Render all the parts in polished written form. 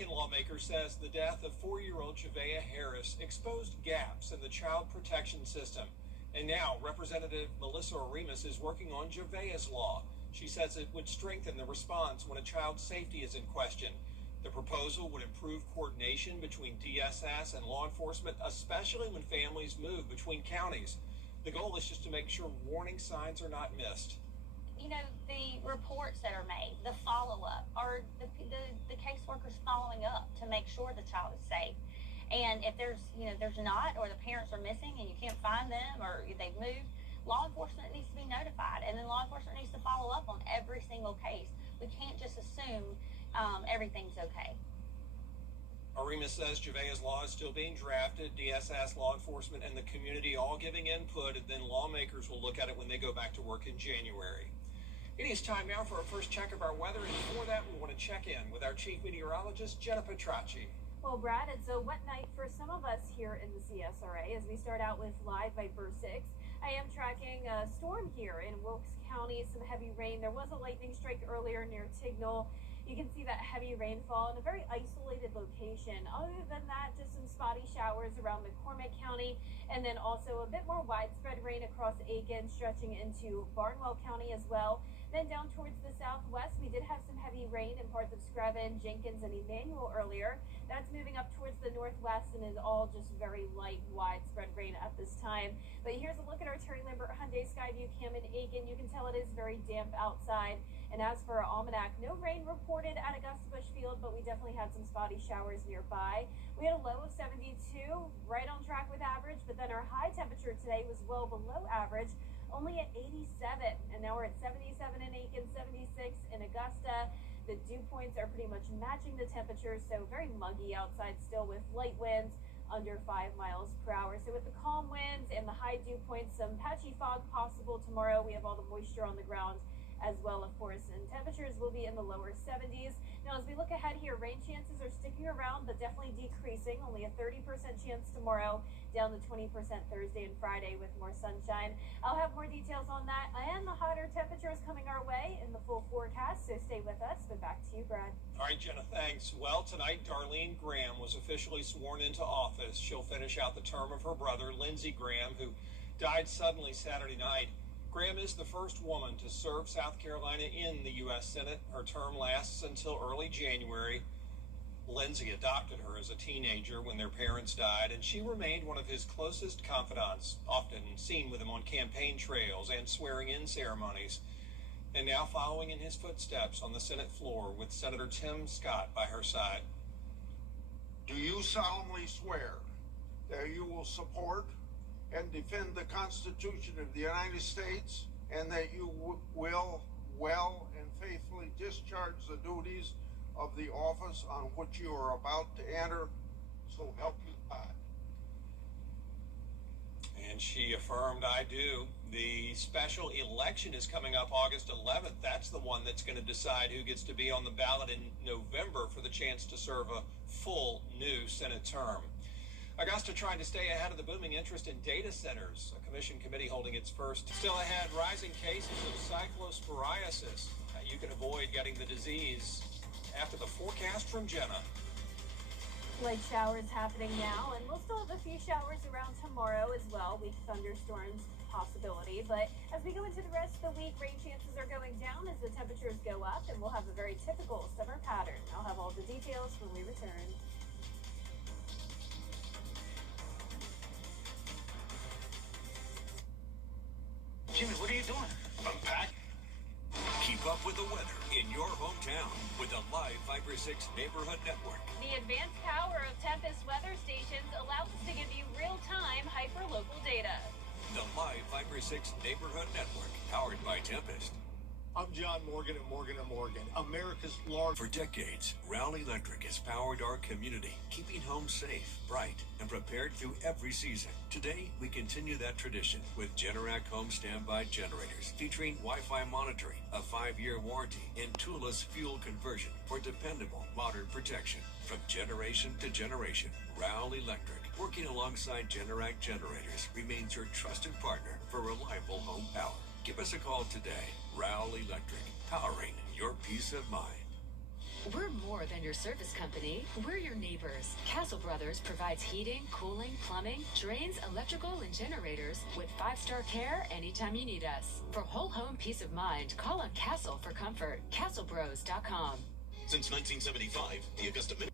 Aiken lawmaker says the death of 4-year-old Javea Harris exposed gaps in the child protection system. And now Representative Melissa Aremus is working on Javea's law. She says it would strengthen the response when a child's safety is in question. The proposal would improve coordination between DSS and law enforcement, especially when families move between counties. The goal is just to make sure warning signs are not missed. You know, the reports that are made, the follow-up, are the caseworkers following up to make sure the child is safe. And if there's not, or the parents are missing and you can't find them, or they've moved, law enforcement needs to be notified, and then law enforcement needs to follow up on every single case. We can't just assume everything's okay. Aremus says Javea's law is still being drafted. DSS, law enforcement, and the community all giving input, and then lawmakers will look at it when they go back to work in January. It is time now for our first check of our weather, and before that, we want to check in with our chief meteorologist, Jenna Petracci. Well, Brad, it's a wet night for some of us here in the CSRA as we start out with live Viper 6. I am tracking a storm here in Wilkes County, some heavy rain. There was a lightning strike earlier near Tignal. You can see that heavy rainfall in a very isolated location. Other than that, just some spotty showers around McCormick County, and then also a bit more widespread rain across Aiken, stretching into Barnwell County as well. Then down towards the southwest, we did have some heavy rain in parts of Screven, Jenkins, and Emmanuel earlier. That's moving up towards the northwest and is all just very light, widespread rain at this time. But here's a look at our Terry Lambert Hyundai Skyview Cam in Aiken. You can tell it is very damp outside. And as for our almanac, no rain reported at Augusta Bush Field, but we definitely had some spotty showers nearby. We had a low of 72, right on track with average, but then our high temperature today was well below average, only at 87. And now we're at 77 in Aiken, 76 in Augusta. The dew points are pretty much matching the temperatures, so very muggy outside still with light winds under 5 miles per hour. So with the calm winds and the high dew points, some patchy fog possible tomorrow. We have all the moisture on the ground as well, of course, and temperatures will be in the lower 70s. Now, as we look ahead here, rain chances are sticking around, but definitely decreasing. Only a 30% chance tomorrow, down to 20% Thursday and Friday with more sunshine. I'll have more details on that and the hotter temperatures coming our way in the full forecast, so stay with us. But back to you, Brad. All right, Jenna, thanks. Well, tonight, Darlene Graham was officially sworn into office. She'll finish out the term of her brother, Lindsey Graham, who died suddenly Saturday night. Graham is the first woman to serve South Carolina in the U.S. Senate. Her term lasts until early January. Lindsey adopted her as a teenager when their parents died, and she remained one of his closest confidants, often seen with him on campaign trails and swearing-in ceremonies. And now following in his footsteps on the Senate floor with Senator Tim Scott by her side. Do you solemnly swear that you will support and defend the Constitution of the United States, and that you will well and faithfully discharge the duties of the office on which you are about to enter, so help you God? And she affirmed, I do. The special election is coming up August 11th. That's the one that's going to decide who gets to be on the ballot in November for the chance to serve a full new Senate term. Augusta trying to stay ahead of the booming interest in data centers. A commission committee holding its first. Still ahead, rising cases of cyclosporiasis. You can avoid getting the disease after the forecast from Jenna. Light showers happening now, and we'll still have a few showers around tomorrow as well. Weak thunderstorms possibility, but as we go into the rest of the week, rain chances are going down as the temperatures go up, and we'll have a very typical summer pattern. I'll have all the details when we return. Jimmy, what are you doing? Unpack. Keep up with the weather in your hometown with the live Viper 6 Neighborhood Network. The advanced power of Tempest weather stations allows us to give you real-time hyper-local data. The live Viper 6 Neighborhood Network, powered by Tempest. I'm John Morgan at Morgan & Morgan, America's largest. For decades, Rowley Electric has powered our community, keeping homes safe, bright, and prepared through every season. Today, we continue that tradition with Generac home standby generators, featuring Wi-Fi monitoring, a 5-year warranty, and toolless fuel conversion for dependable, modern protection. From generation to generation, Rowley Electric, working alongside Generac generators, remains your trusted partner for reliable home power. Give us a call today. Rowley Electric, powering your peace of mind. We're more than your service company. We're your neighbors. Castle Brothers provides heating, cooling, plumbing, drains, electrical, and generators with 5-star care anytime you need us. For whole home peace of mind, call on Castle for comfort. CastleBros.com. Since 1975, the Augusta Minute.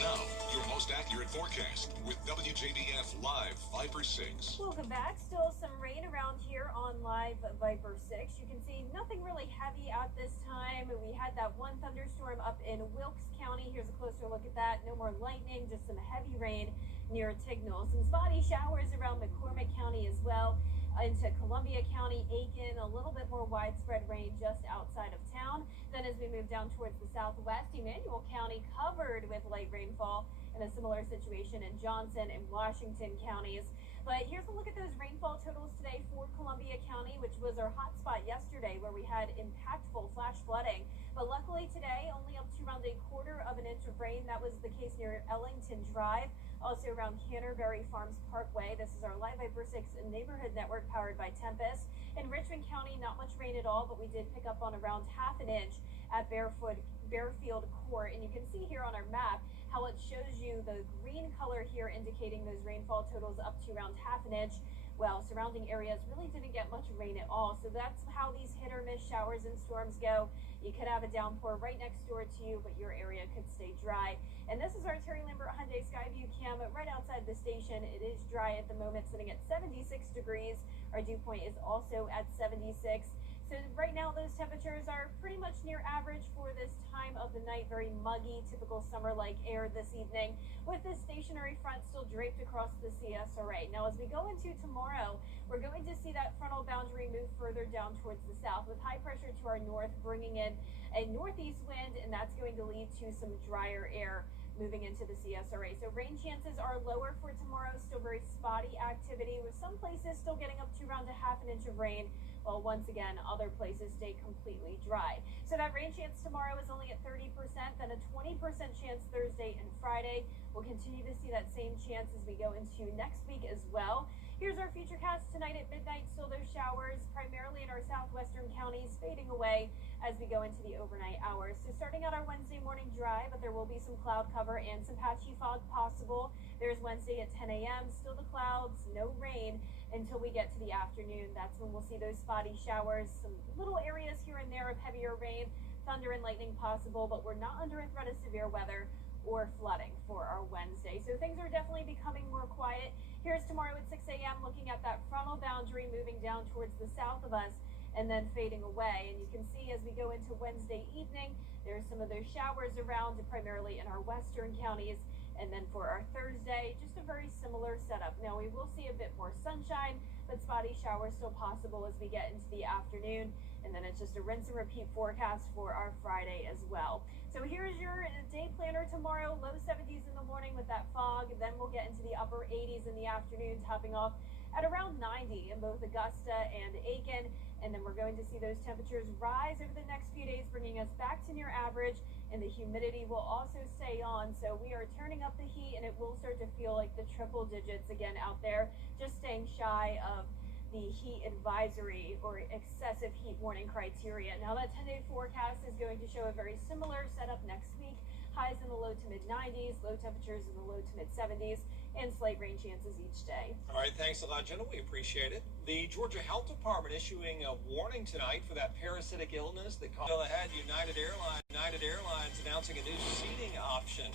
Now, your most accurate forecast with WJBF Live Viper 6. Welcome back. Still some rain around here on Live Viper 6. You can see nothing really heavy at this time. We had that one thunderstorm up in Wilkes County. Here's a closer look at that. No more lightning, just some heavy rain near Tignal. Some spotty showers around McCormick County as well. Into Columbia County, Aiken, a little bit more widespread rain just outside of town. Then as we move down towards the southwest, Emmanuel County covered with light rainfall, and a similar situation in Johnson and Washington counties. But here's a look at those rainfall totals today for Columbia County, which was our hot spot yesterday where we had impactful flash flooding. But luckily today, only up to around 1/4 of an inch of rain. That was the case near Ellington Drive. Also around Canterbury Farms Parkway. This is our Live Viper 6 neighborhood network powered by Tempest. In Richmond County, not much rain at all, but we did pick up on around 1/2 inch at Bearfield Court. And you can see here on our map how it shows you the green color here indicating those rainfall totals up to around 1/2 inch. Well, surrounding areas really didn't get much rain at all. So that's how these hit or miss showers and storms go. You could have a downpour right next door to you, but your area could stay dry. And this is our Terry Lambert Hyundai Skyview cam right outside the station. It is dry at the moment, sitting at 76 degrees. Our dew point is also at 76. So right now those temperatures are pretty much near average for this time of the night. Very muggy, typical summer-like air this evening, with this stationary front still draped across the CSRA. Now as we go into tomorrow, we're going to see that frontal boundary move further down towards the south with high pressure to our north, bringing in a northeast wind, and that's going to lead to some drier air moving into the CSRA. So rain chances are lower for tomorrow, still very spotty activity, with some places still getting up to around 1/2 inch of rain, while once again other places stay completely dry. So that rain chance tomorrow is only at 30%, then a 20% chance Thursday and Friday. We'll continue to see that same chance as we go into next week as well. Here's our futurecast tonight at midnight. Still those showers primarily in our southwestern counties, fading away as we go into the overnight hours. So starting out our Wednesday morning dry, but there will be some cloud cover and some patchy fog possible. There's Wednesday at 10 a.m. Still the clouds, no rain until we get to the afternoon. That's when we'll see those spotty showers, some little areas here and there of heavier rain, thunder and lightning possible, but we're not under a threat of severe weather or flooding for our Wednesday. So things are definitely becoming more quiet. Here's tomorrow at 6 a.m. looking at that frontal boundary moving down towards the south of us and then fading away. And you can see as we go into Wednesday evening, there's some of those showers around, primarily in our western counties. And then for our Thursday, just a very similar setup. Now we will see a bit more sunshine, but spotty showers still possible as we get into the afternoon. And then it's just a rinse and repeat forecast for our Friday as well. So here's your day planner tomorrow. Low 70s in the morning with that fog. Then we'll get into the upper 80s in the afternoon, topping off at around 90 in both Augusta and Aiken. And then we're going to see those temperatures rise over the next few days, bringing us back to near average. And the humidity will also stay on. So we are turning up the heat, and it will start to feel like the triple digits again out there, just staying shy of the heat advisory or excessive heat warning criteria. Now that 10-day forecast is going to show a very similar setup next week. Highs in the low to mid 90s, low temperatures in the low to mid 70s, and slight rain chances each day. All right, thanks a lot, Jenna. We appreciate it. The Georgia Health Department issuing a warning tonight for that parasitic illness that caused ahead United Airlines announcing a new seating option.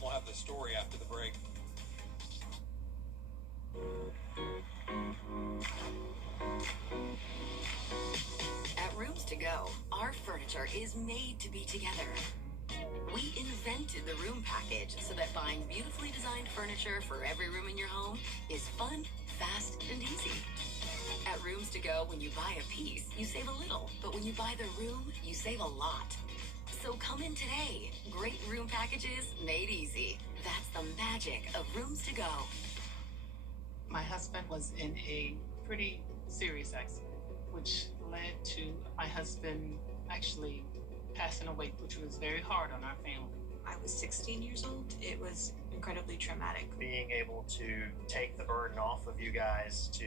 We'll have the story after the break. At Rooms to Go, our furniture is made to be together. We invented the room package so that buying beautifully designed furniture for every room in your home is fun, fast, and easy. At Rooms to Go, when you buy a piece, you save a little, but when you buy the room, you save a lot. So come in today. Great room packages made easy. That's the magic of Rooms to Go. My husband was in a pretty serious accident, which led to my husband actually passing away, which was very hard on our family. I was 16 years old. It was incredibly traumatic. Being able to take the burden off of you guys to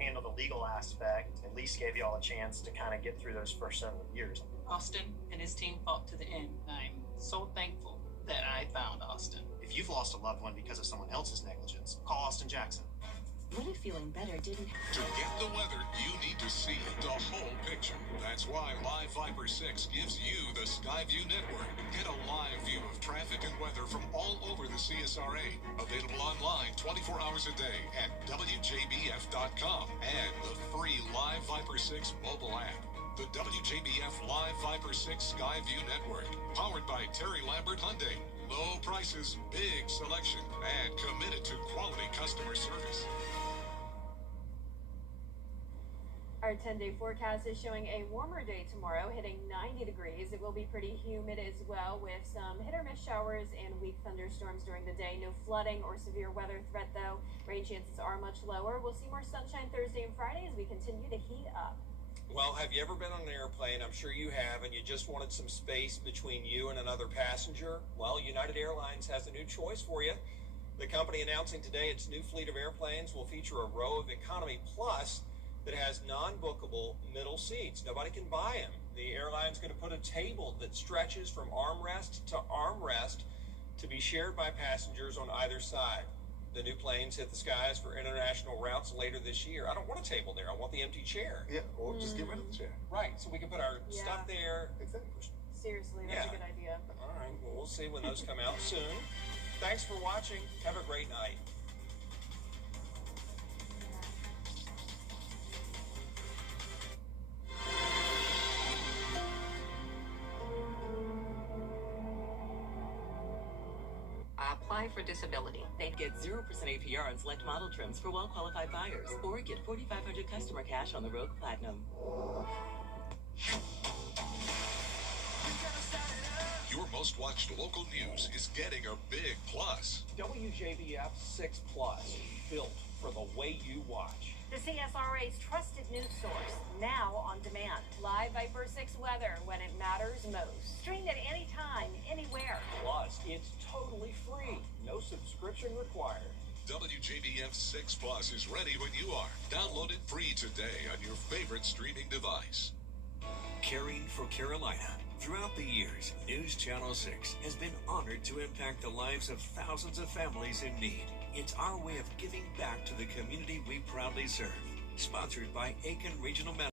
handle the legal aspect, at least gave you all a chance to kind of get through those first several years. Austin and his team fought to the end. I'm so thankful that I found Austin. If you've lost a loved one because of someone else's negligence, call Austin Jackson. What if feeling better didn't To get the weather, you need to see the whole picture. That's why Live Viper 6 gives you the Skyview network. Get a live view of traffic and weather from all over the CSRA. Available online 24 hours a day at WJBF.com and the free Live Viper 6 mobile app. The WJBF Live Viper 6 Skyview network. Powered by Terry Lambert Hyundai. Low prices, big selection, and committed to quality customer service. Our 10-day forecast is showing a warmer day tomorrow, hitting 90 degrees. It will be pretty humid as well, with some hit-or-miss showers and weak thunderstorms during the day. No flooding or severe weather threat, though. Rain chances are much lower. We'll see more sunshine Thursday and Friday as we continue to heat up. Well, have you ever been on an airplane? I'm sure you have, and you just wanted some space between you and another passenger? Well, United Airlines has a new choice for you. The company announcing today its new fleet of airplanes will feature a row of Economy Plus that has non-bookable middle seats. Nobody can buy them. The airline's going to put a table that stretches from armrest to armrest to be shared by passengers on either side. The new planes hit the skies for international routes later this year. I don't want a table there. I want the empty chair. Yeah, or just get rid of the chair. Right, so we can put our stuff there. Exactly. Seriously, that's a good idea. All right, well, we'll see when those come out soon. Thanks for watching. Have a great night. apply for disability? They'd get 0% APR on select model trims for well-qualified buyers, or get $4,500 customer cash on the Rogue Platinum. Your most watched local news is getting a big plus. WJBF 6 Plus, built for the way you watch. The CSRA's trusted news source, now on demand. Live Viper 6 weather when it matters most. Streamed at any time, anywhere. Plus, it's totally free. No subscription required. WJBF 6 Plus is ready when you are. Download it free today on your favorite streaming device. Caring for Carolina. Throughout the years, News Channel 6 has been honored to impact the lives of thousands of families in need. It's our way of giving back to the community we proudly serve. Sponsored by Aiken Regional Medical.